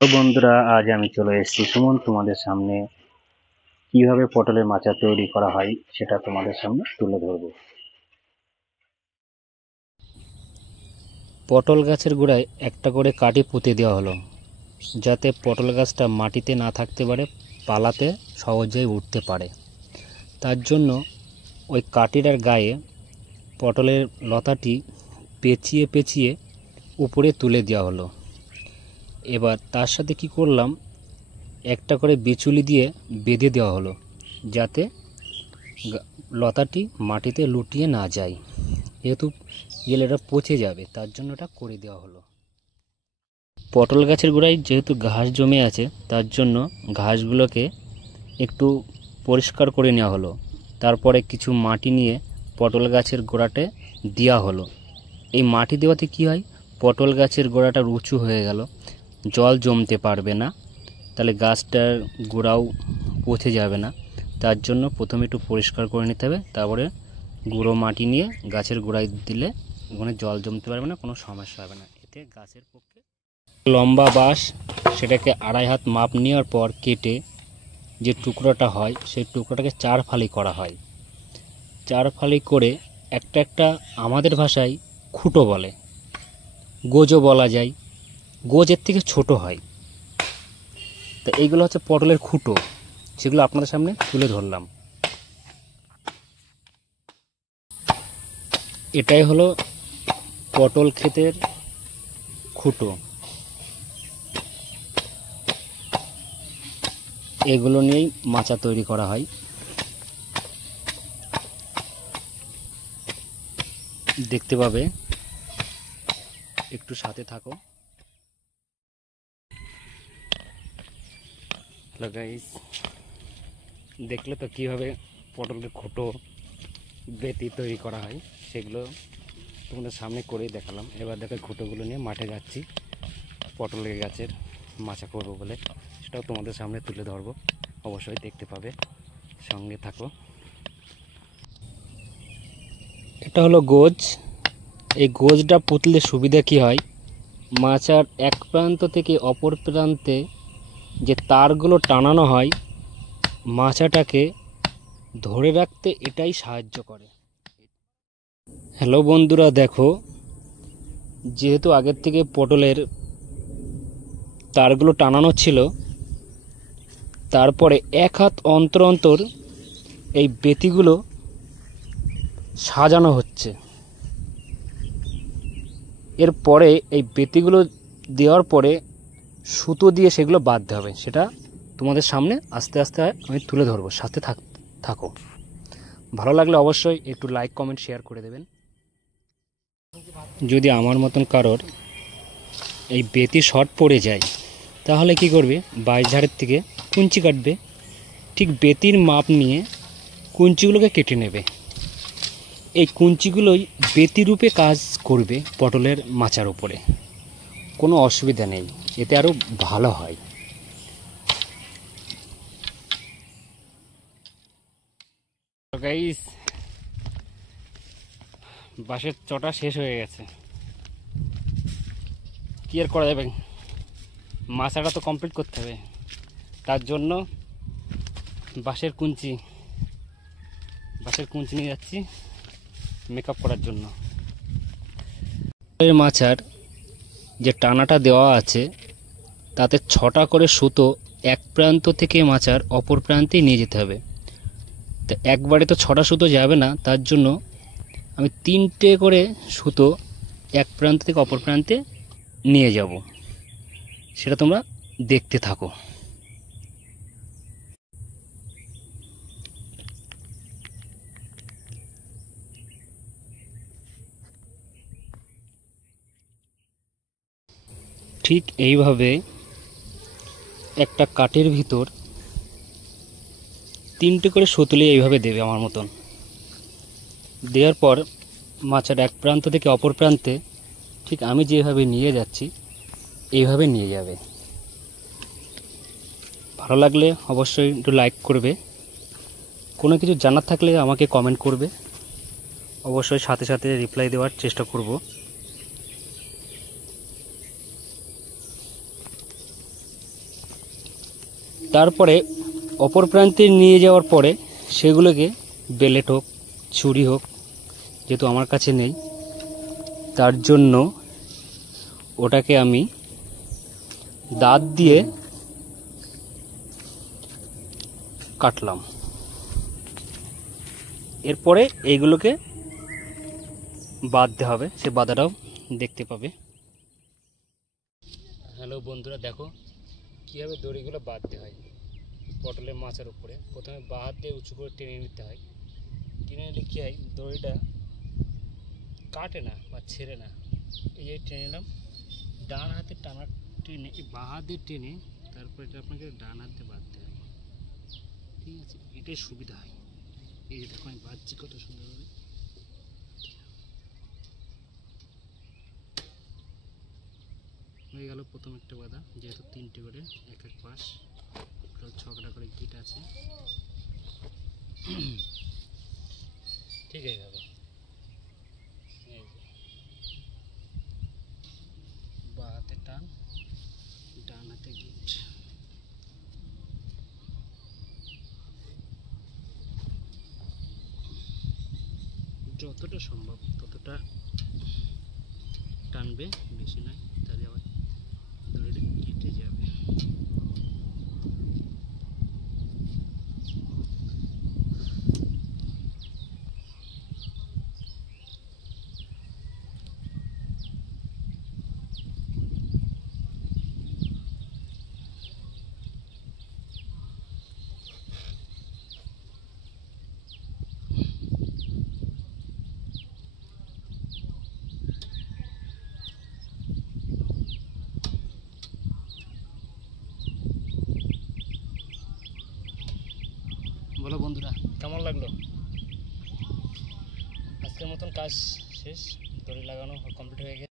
তো বন্ধুরা, আজ আমি চলে এসেছি সুমন তোমাদের সামনে কিভাবে পটলের মাচা তৈরি করা হয় সেটা তোমাদের সামনে তুলে ধরবো। পটল গাছের গোড়ায় একটা করে কাঠি পুঁতে দেওয়া হলো, যাতে পটল গাছটা মাটিতে না থাকতে পারে, পালাতে সহজেই উঠতে পারে। তার জন্য ওই কাঠিটার গায়ে পটলের লতাটি পেঁচিয়ে পেঁচিয়ে উপরে তুলে দেওয়া হলো। এবার তার সাথে কি করলাম, একটা করে বিচুলি দিয়ে বেঁধে দেওয়া হলো, যাতে লতাটি মাটিতে লুটিয়ে না যায়। যেহেতু গেলে এটা পচে যাবে, তার জন্য এটা করে দেওয়া হলো। পটল গাছের গোড়ায় যেহেতু ঘাস জমে আছে, তার জন্য ঘাসগুলোকে একটু পরিষ্কার করে নেওয়া হলো। তারপরে কিছু মাটি নিয়ে পটল গাছের গোড়াতে দেওয়া হলো। এই মাটি দেওয়াতে কি হয়, পটল গাছের গোড়াটা উঁচু হয়ে গেল, জল জমতে পারবে না, তাহলে গাছটার গোড়াও পচে যাবে না। তার জন্য প্রথমে একটু পরিষ্কার করে নিতে হবে, তারপরে গুঁড়ো মাটি নিয়ে গাছের গোড়ায় দিলে ওখানে জল জমতে পারবে না, কোনো সমস্যা হবে না। এতে গাছের পক্ষে লম্বা বাঁশ, সেটাকে 2.5 হাত মাপ নেওয়ার পর কেটে যে টুকরোটা হয়, সেই টুকরোটাকে 4 ফালি করা হয়। 4 ফালি করে একটা একটা আমাদের ভাষায় খুঁটো বলে, গোজও বলা যায়, গোজের থেকে ছোট হয়। তো এইগুলো হচ্ছে পটলের খুঁটো, সেগুলো আপনাদের সামনে তুলে ধরলাম। এটাই হলো পটল ক্ষেতের খুঁটো। এগুলো নিয়েই মাচা তৈরি করা হয়। দেখতে পাবে, একটু সাথে থাকো। হ্যালো গাইস, দেখলে তো কীভাবে পটলের খুঁটো বেতি তৈরি করা হয়, সেগুলো তোমাদের সামনে করেই দেখালাম। এবার দেখো খুঁটোগুলো নিয়ে মাঠে যাচ্ছি পটলের গাছের মাচা করবো বলে, সেটাও তোমাদের সামনে তুলে ধরবো। অবশ্যই দেখতে পাবে, সঙ্গে থাকো। এটা হলো গোজ। এই গোজটা পুতলে সুবিধা কি হয়, মাচার এক প্রান্ত থেকে অপর প্রান্তে যে তারগুলো টানানো হয়, মাচাটাকে ধরে রাখতে এটাই সাহায্য করে। হ্যালো বন্ধুরা, দেখো, যেহেতু আগের থেকে পটলের তারগুলো টানানো ছিল, তারপরে 1 হাত অন্তর অন্তর এই বেতিগুলো সাজানো হচ্ছে। এরপরে এই বেতিগুলো দেওয়ার পরে সুতো দিয়ে সেগুলো বাঁধতে হবে, সেটা তোমাদের সামনে আস্তে আস্তে আমি তুলে ধরবো। সাথে থাকো। ভালো লাগলে অবশ্যই একটু লাইক কমেন্ট শেয়ার করে দেবেন। যদি আমার মতন কারোর এই বেতি শর্ট পড়ে যায়, তাহলে কি করবে, বাঁশঝাড়ের থেকে কুঞ্চি কাটবে, ঠিক বেতির মাপ নিয়ে কুঞ্চিগুলোকে কেটে নেবে। এই কুঞ্চিগুলোই বেতি রূপে কাজ করবে পটলের মাচার উপরে, কোনো অসুবিধা নেই, এতে আরও ভালো হয়। গাইস, বাঁশের চটা শেষ হয়ে গেছে, কি আর করা যাবে, মাচাটা তো কমপ্লিট করতে হবে। তার জন্য বাঁশের কুঞ্চি নিয়ে যাচ্ছি মেকআপ করার জন্য। মাচার যে টানাটা দেওয়া আছে, তাতে 6টা করে সুতো এক প্রান্ত থেকে মাচার অপর প্রান্তে নিয়ে যেতে হবে। তো একবারে তো 6টা সুতো যাবে না, তার জন্য আমি 3টে করে সুতো এক প্রান্ত থেকে অপর প্রান্তে নিয়ে যাব, সেটা তোমরা দেখতে থাকো। ঠিক এইভাবে একটা কাঠের ভিতর 3টে করে সুতুলি এইভাবে দেবে আমার মতন। দেওয়ার পর মাচার এক প্রান্ত থেকে অপর প্রান্তে ঠিক আমি যেভাবে নিয়ে যাচ্ছি এইভাবে নিয়ে যাবে। ভালো লাগলে অবশ্যই একটু লাইক করবে, কোনো কিছু জানার থাকলে আমাকে কমেন্ট করবে, অবশ্যই সাথে সাথে রিপ্লাই দেওয়ার চেষ্টা করব। তারপরে অপর প্রান্তে নিয়ে যাওয়ার পরে সেগুলোকে বেলেট হোক, ছুরি হোক, যেহেতু আমার কাছে নেই, তার জন্য ওটাকে আমি দাঁত দিয়ে কাটলাম। এরপরে এইগুলোকে বাঁধতে হবে, সে বাঁধাটাও দেখতে পাবে। হ্যালো বন্ধুরা, দেখো কীভাবে দড়িগুলো বাঁধতে হয় পটলের মাচার উপরে। প্রথমে বাঁ হাত দিয়ে উঁচু করে টেনে নিতে হয়। টেনে নিলে কী হয়, দড়িটা কাটে না বা ছেড়ে না। এই যে টেনে নিলাম, ডান হাতে টানা টেনে, বাঁ হাত দিয়ে টেনে তারপরে এটা আপনাকে ডান হাত দিয়ে বাঁধতে হয়। ঠিক আছে, এটাই সুবিধা হয়। এই যে দেখো আমি বাঁধছি কত সুন্দরভাবে। হয়ে গেল প্রথম একটা বাঁধা, যেহেতু 3টে করে এক এক পাশ, টোটাল 6টা করে গিট আছে। ঠিক হয়ে গেল। বাঁ হাতে টান, ডান হাতে গিট। যতটা সম্ভব ততটা টানবে, বেশি নয়, তাহলে আবার দড়িটা কেটে যাবে। বলো বন্ধুরা, কেমন লাগলো? আজকের মতন কাজ শেষ, দড়ি লাগানো কমপ্লিট হয়ে গেছে।